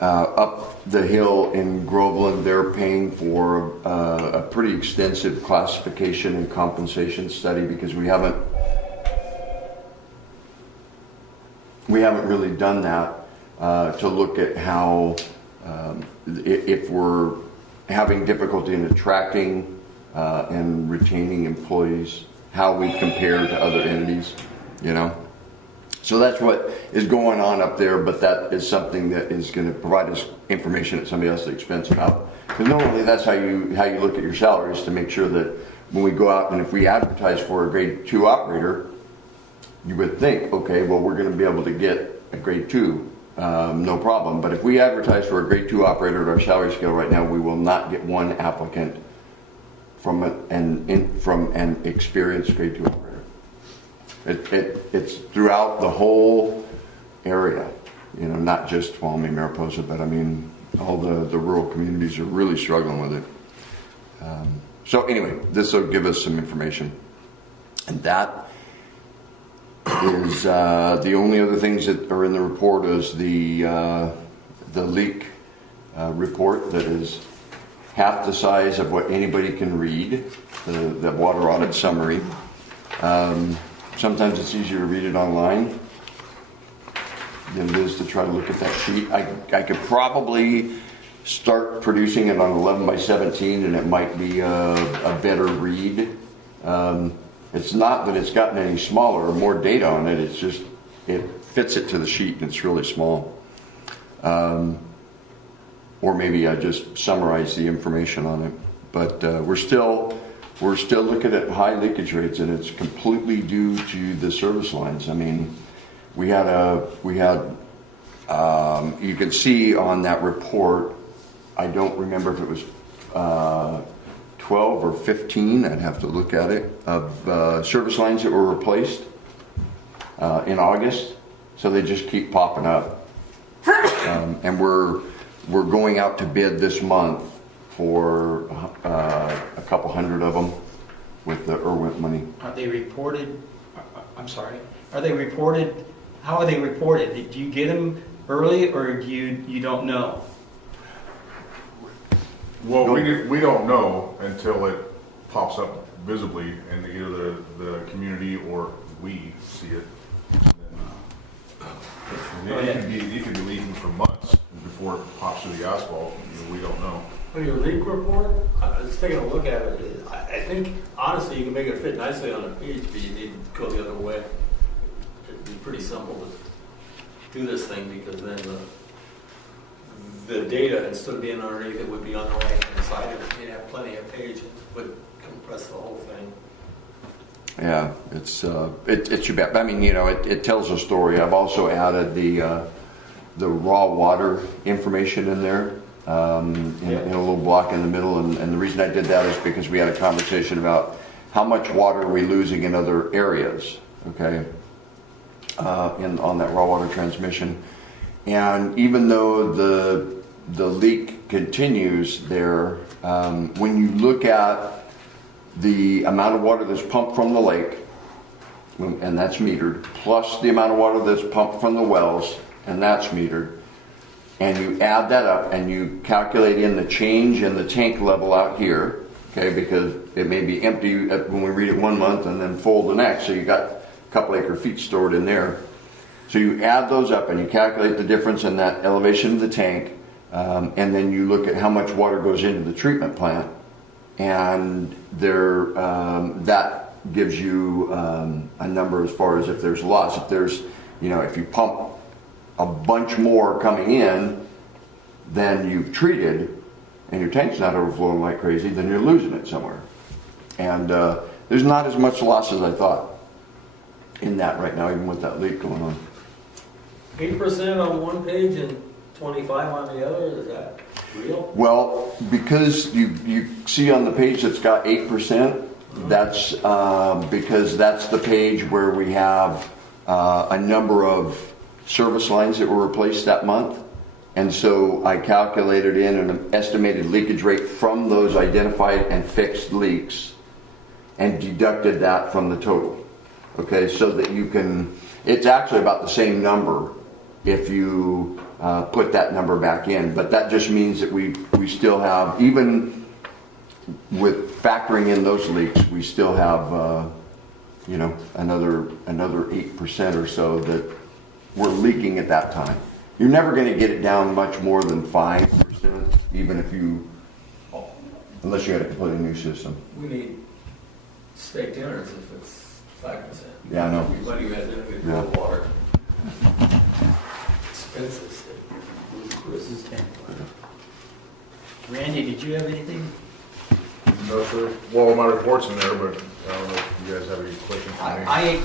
up the hill in Groveland, they're paying for a pretty extensive classification and compensation study because we haven't really done that to look at how if we're having difficulty in attracting and retaining employees, how we compare to other entities, you know. So that's what is going on up there, but that is something that is going to provide us information at somebody else's expense about. Because normally that's how you look at your salaries, to make sure that when we go out and if we advertise for a grade 2 operator, you would think, okay, well, we're going to be able to get a grade 2, no problem. But if we advertise for a grade 2 operator at our salary scale right now, we will not get one applicant from an experienced grade 2 operator. It's throughout the whole area, you know, not just Tuolumne, Mariposa, but I mean, all the rural communities are really struggling with it. So anyway, this will give us some information. And that is the only other things that are in the report is the leak report that is half the size of what anybody can read, the water audit summary. Sometimes it's easier to read it online than it is to try to look at that sheet. I could probably start producing it on 11 by 17 and it might be a better read. It's not that it's gotten any smaller or more data on it, it's just it fits it to the sheet and it's really small. Or maybe I just summarize the information on it. But we're still looking at high leakage rates, and it's completely due to the service lines. I mean, we had you can see on that report, I don't remember if it was 12 or 15, I'd have to look at it, of service lines that were replaced in August. So they just keep popping up. And we're going out to bid this month for a couple hundred of them with the IRWINT money. Are they reported? I'm sorry. Are they reported? How are they reported? Do you get them early, or do you don't know? Well, we don't know until it pops up visibly in either the community or we see it. It can be leaking for months before it pops through the asphalt. We don't know. On your leak report, I was taking a look at it. I think, honestly, you can make it fit nicely on a page, but you need to go the other way. It'd be pretty simple to do this thing, because then the data, instead of being underneath, it would be on the right-hand side of it. You'd have plenty of page. It would compress the whole thing. Yeah, it should be. I mean, you know, it tells a story. I've also added the raw water information in there. In a little block in the middle, and the reason I did that is because we had a conversation about how much water are we losing in other areas, okay, on that raw water transmission. And even though the leak continues there, when you look at the amount of water that's pumped from the lake, and that's metered, plus the amount of water that's pumped from the wells, and that's metered, and you add that up and you calculate in the change in the tank level out here, okay, because it may be empty when we read it 1 month and then full the next, so you got a couple acre feet stored in there. So you add those up and you calculate the difference in that elevation of the tank, and then you look at how much water goes into the treatment plant, and that gives you a number as far as if there's loss. If there's, you know, if you pump a bunch more coming in than you've treated and your tank's not overflowing like crazy, then you're losing it somewhere. And there's not as much loss as I thought in that right now, even with that leak going on. 8% on one page and 25 on the other, is that real? Well, because you see on the page that's got 8%, that's because that's the page where we have a number of service lines that were replaced that month, and so I calculated in an estimated leakage rate from those identified and fixed leaks and deducted that from the total, okay, so that you can, it's actually about the same number if you put that number back in. But that just means that we still have, even with factoring in those leaks, we still have, you know, another 8% or so that we're leaking at that time. You're never going to get it down much more than 5%, even if you, unless you had a completely new system. We need steak dinners if it's 5%. Yeah, I know. Everybody who has anything to do Yeah. with water. Expensive steak. Okay. Randy, did you have anything? No, sir. Well, my report's in there, but I don't know if you guys have any questions for me. I,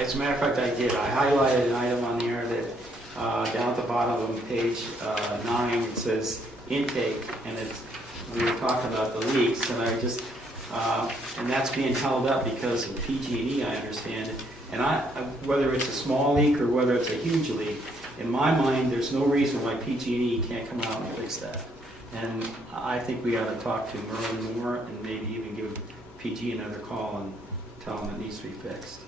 as a matter of fact, I did. I highlighted an item on there that down at the bottom of page 9, it says intake, and we were talking about the leaks, and I just, and that's being held up because of PG&E, I understand. And whether it's a small leak or whether it's a huge leak, in my mind, there's no reason why PG&E can't come out and fix that. And I think we ought to talk to Merlin more and maybe even give PG another call and tell them it needs to be fixed.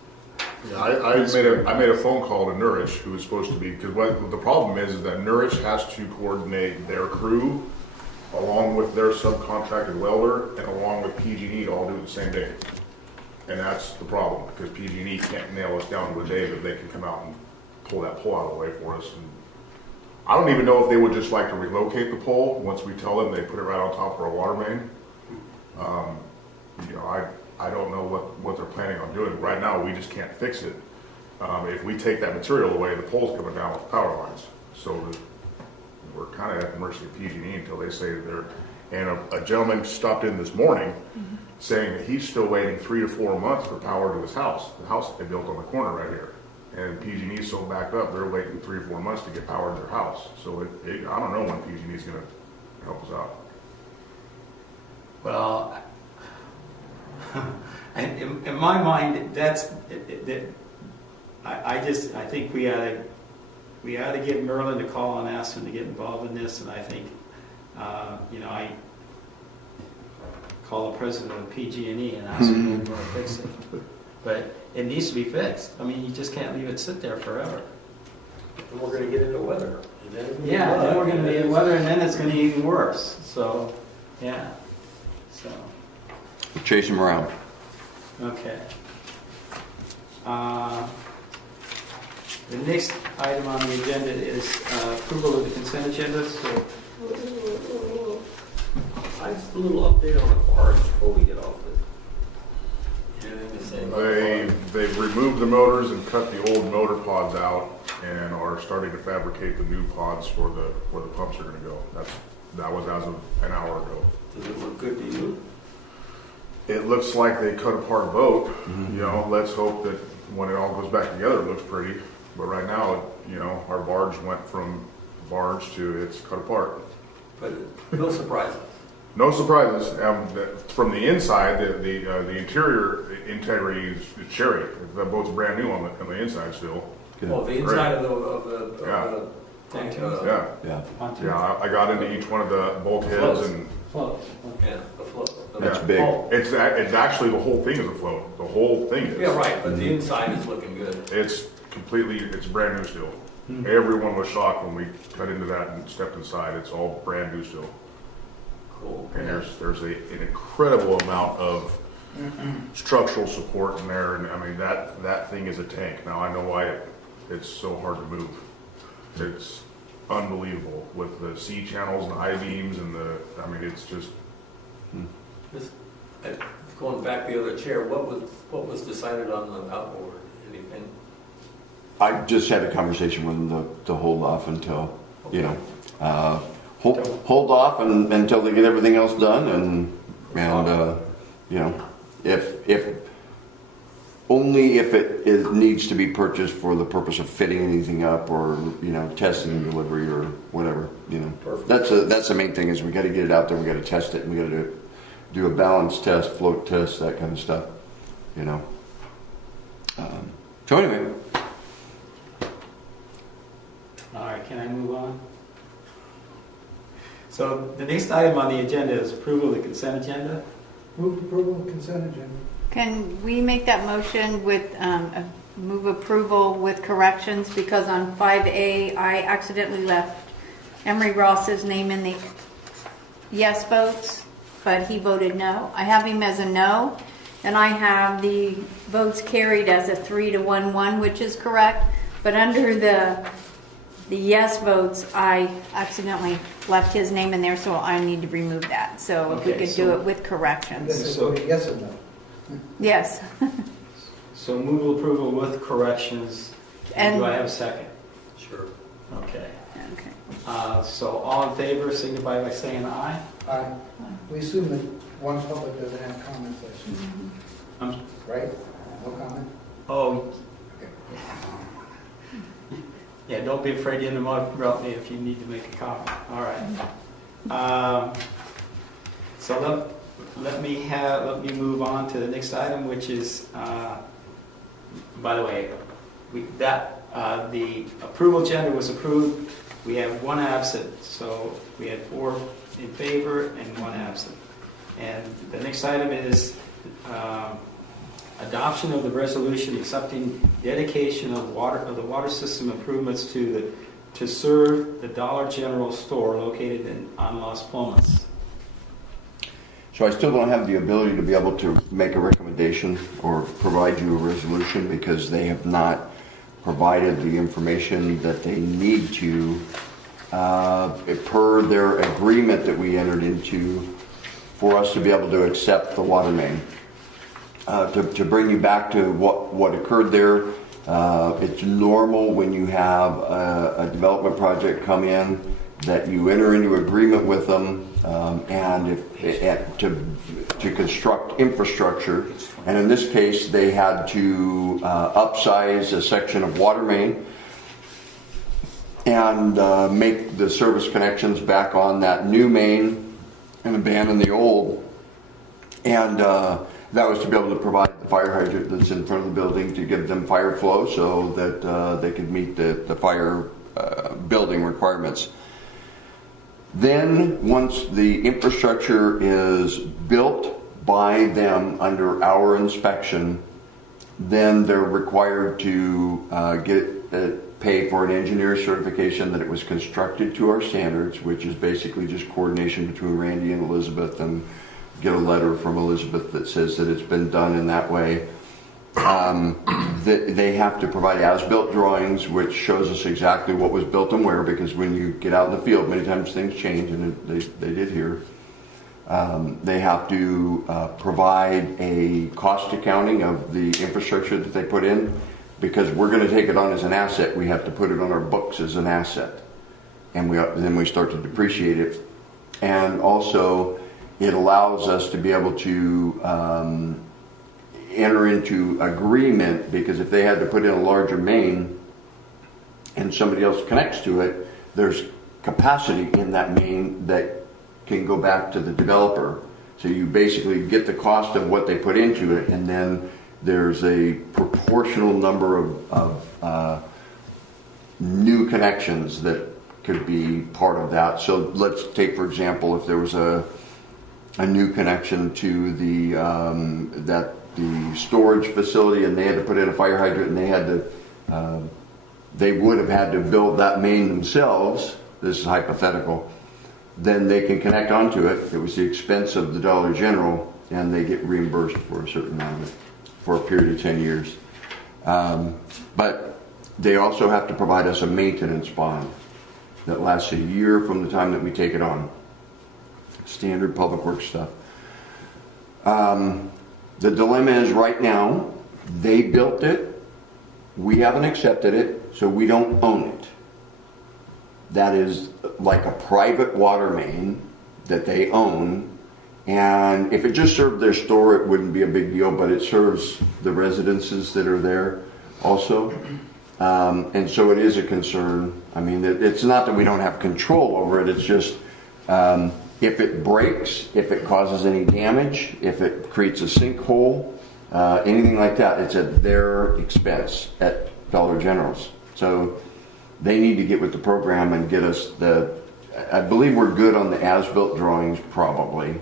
Yeah, I made a phone call to Nourish, who was supposed to be, because what the problem is that Nourish has to coordinate their crew along with their subcontracted welder and along with PG&E to all do it the same day. And that's the problem, because PG&E can't nail us down to a day that they can come out and pull that pole out of the way for us. And I don't even know if they would just like to relocate the pole once we tell them they put it right on top of our water main. You know, I don't know what they're planning on doing. Right now, we just can't fix it. If we take that material away, the pole's coming down with power lines. So we're kind of at the mercy of PG&E until they say they're. And a gentleman stopped in this morning saying that he's still waiting 3 to 4 months for power to his house, the house that they built on the corner right here. And PG&E's so backed up, they're waiting 3 or 4 months to get power to their house. So I don't know when PG&E's going to help us out. Well, in my mind, I think we ought to give Merlin a call and ask him to get involved in this. And I think, you know, I call the president of PG&E and ask him if we're going to fix it. But it needs to be fixed. I mean, you just can't leave it sit there forever. And we're gonna get into weather. And then it's gonna be Yeah, dry. then we're going to be in weather, and then it's going to be even worse. So, yeah. So, Chase them around. okay. The next item on the agenda is approval of the consent agenda. So, Just a little update on the barge before we get off this. Anything to say about the barge? They've removed the motors and cut the old motor pods out and are starting to fabricate the new pods for where the pumps are going to go. That was as of an hour ago. Does it look good to you? It looks like they cut apart a boat. You know, let's hope that when it all goes back together, it looks pretty. But right now, you know, our barge went from barge to it's cut apart. But no surprises. No surprises. From the inside, the interior integrity is cherry. The boat's brand new on the inside still. Well, the inside of the tank. Yeah, yeah. I got into each one of the bulkheads and float. Yeah, the float. That's big. it's actually the whole thing is a float. The whole thing is. Yeah, right. But the inside is looking good. It's brand new still. Everyone was shocked when we cut into that and stepped inside. It's all brand new still. Cool. And there's an incredible amount of structural support in there, and I mean that thing is a tank. Now I know why it's so hard to move. It's unbelievable with the C channels and the I beams and it's just. Going back the other chair, what was decided on the outboard? Anything? I just had a conversation with them to hold off until, you know, hold off until they get everything else done, and you know, if only if it needs to be purchased for the purpose of fitting anything up or, you know, testing and delivery or whatever, you know. Perfect. That's the main thing is we got to get it out there, we got to test it, and we got to do a balance test, float test, that kind of stuff, you know. So anyway. All right, can I move on? So the next item on the agenda is approval of the consent agenda. Move approval of consent agenda. Can we make that motion with Move approval with corrections because on 5A, I accidentally left Emery Ross's name in the yes votes, but he voted no. I have him as a no, and I have the votes carried as a 3-1-1, which is correct. But under the yes votes, I accidentally left his name in there, so I need to remove that. So if we Okay, could do so- it with You guys corrections. are voting yes or no? Yes. So move approval with corrections. And- Do I have a second? Sure. Okay. Okay. So all in favor, signify by saying aye. Aye. We assume that one public doesn't have comments, I assume, Um, right? No comment? Oh, Okay. yeah, don't be afraid to interrupt me if you need to make a comment. All right. So let me move on to the next item, which is, by the way, the approval agenda was approved. We have one absent, so we had 4 in favor and 1 absent. And the next item is adoption of the resolution accepting dedication of the water system improvements to serve the Dollar General store located on Las Plumas. So I still don't have the ability to be able to make a recommendation or provide you a resolution because they have not provided the information that they need to per their agreement that we entered into for us to be able to accept the water main. To bring you back to what occurred there, it's normal when you have a development project come in that you enter into agreement with them to construct infrastructure. And in this case, they had to upsize a section of water main and make the service connections back on that new main and abandon the old. And that was to be able to provide the fire hydrant that's in front of the building to give them fire flow so that they could meet the fire building requirements. Then, once the infrastructure is built by them under our inspection, then they're required to pay for an engineer certification that it was constructed to our standards, which is basically just coordination between Randy and Elizabeth, and get a letter from Elizabeth that says that it's been done in that way. They have to provide as-built drawings, which shows us exactly what was built and where, because when you get out in the field, many times things change, and they did here. They have to provide a cost accounting of the infrastructure that they put in, because we're going to take it on as an asset. We have to put it on our books as an asset, and then we start to depreciate it. And also, it allows us to be able to enter into agreement, because if they had to put in a larger main and somebody else connects to it, there's capacity in that main that can go back to the developer. So you basically get the cost of what they put into it, and then there's a proportional number of new connections that could be part of that. So let's take, for example, if there was a new connection to the storage facility, and they had to put in a fire hydrant, and they would have had to build that main themselves. This is hypothetical. Then they can connect onto it. It was the expense of the Dollar General, and they get reimbursed for a certain amount of it for a period of 10 years. But they also have to provide us a maintenance bond that lasts a year from the time that we take it on. Standard public works stuff. The dilemma is right now, they built it, we haven't accepted it, so we don't own it. That is like a private water main that they own, and if it just served their store, it wouldn't be a big deal, but it serves the residences that are there also. And so it is a concern. I mean, it's not that we don't have control over it, it's just if it breaks, if it causes any damage, if it creates a sinkhole, anything like that, it's at their expense at Dollar General's. So they need to get with the program and get us I believe we're good on the as-built drawings probably,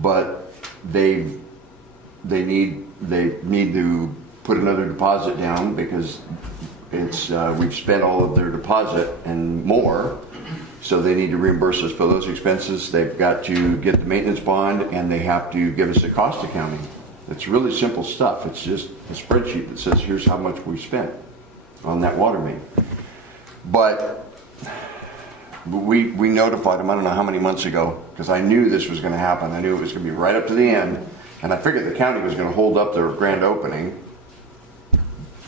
but they need to put another deposit down because it's we've spent all of their deposit and more, so they need to reimburse us for those expenses. They've got to get the maintenance bond, and they have to give us a cost accounting. It's really simple stuff. It's just a spreadsheet that says here's how much we spent on that water main. But we notified them, I don't know how many months ago, because I knew this was going to happen. I knew it was going to be right up to the end, and I figured the county was going to hold up their grand opening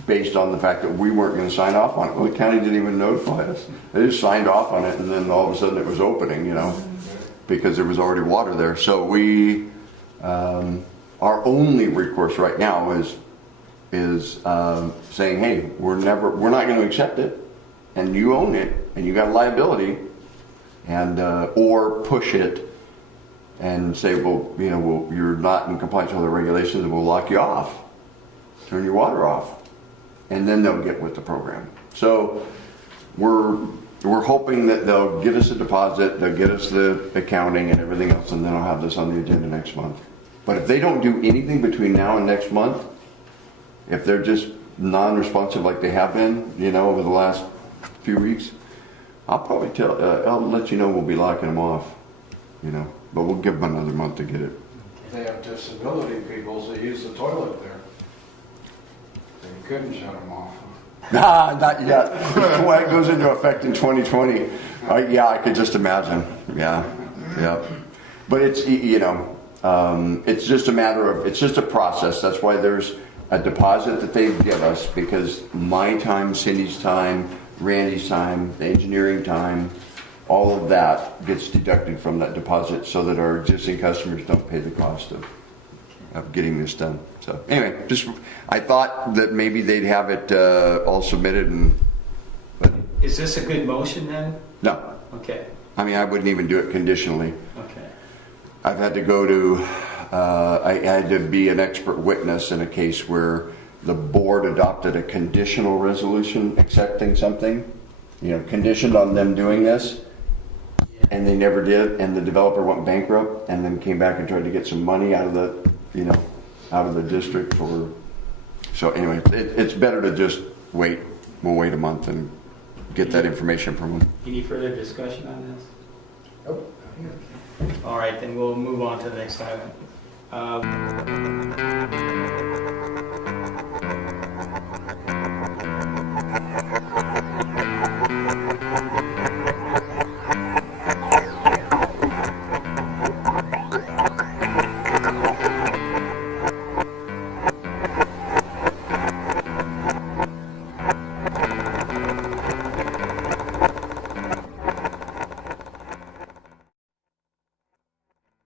based on the fact that we weren't going to sign off on it. Well, the county didn't even notify us. They just signed off on it, and then all of a sudden it was opening, you know, because there was already water there. So we, our only recourse right now is saying, hey, we're not going to accept it, and you own it, and you got a liability, and or push it and say, well, you know, you're not in compliance with all the regulations, and we'll lock you off, turn your water off. And then they'll get with the program. So we're hoping that they'll get us a deposit, they'll get us the accounting and everything else, and then I'll have this on the agenda next month. But if they don't do anything between now and next month, if they're just non-responsive like they have been, you know, over the last few weeks, I'll probably I'll let you know we'll be locking them off, you know. But we'll give them another month to get it. They have disability people that use the toilet there. They couldn't shut them off. Nah, not yet. When it goes into effect in 2020, yeah, I could just imagine. Yeah. But it's, you know, it's just a matter of, it's just a process. That's why there's a deposit that they give us, because my time, Cindy's time, Randy's time, the engineering time, all of that gets deducted from that deposit so that our existing customers don't pay the cost of getting this done. So anyway, just I thought that maybe they'd have it all submitted, and but Is this a good motion then? no. Okay, I mean, I wouldn't even do it conditionally. okay. I've had to go to, I had to be an expert witness in a case where the board adopted a conditional resolution accepting something, you know, conditioned on them doing this, and they never did, and the developer went bankrupt, and then came back and tried to get some money out of the, you know, out of the district for. So anyway, it's better to just wait. We'll wait a month and get that information from them. Any further discussion on this? Nope. All right, then we'll move on to the next item.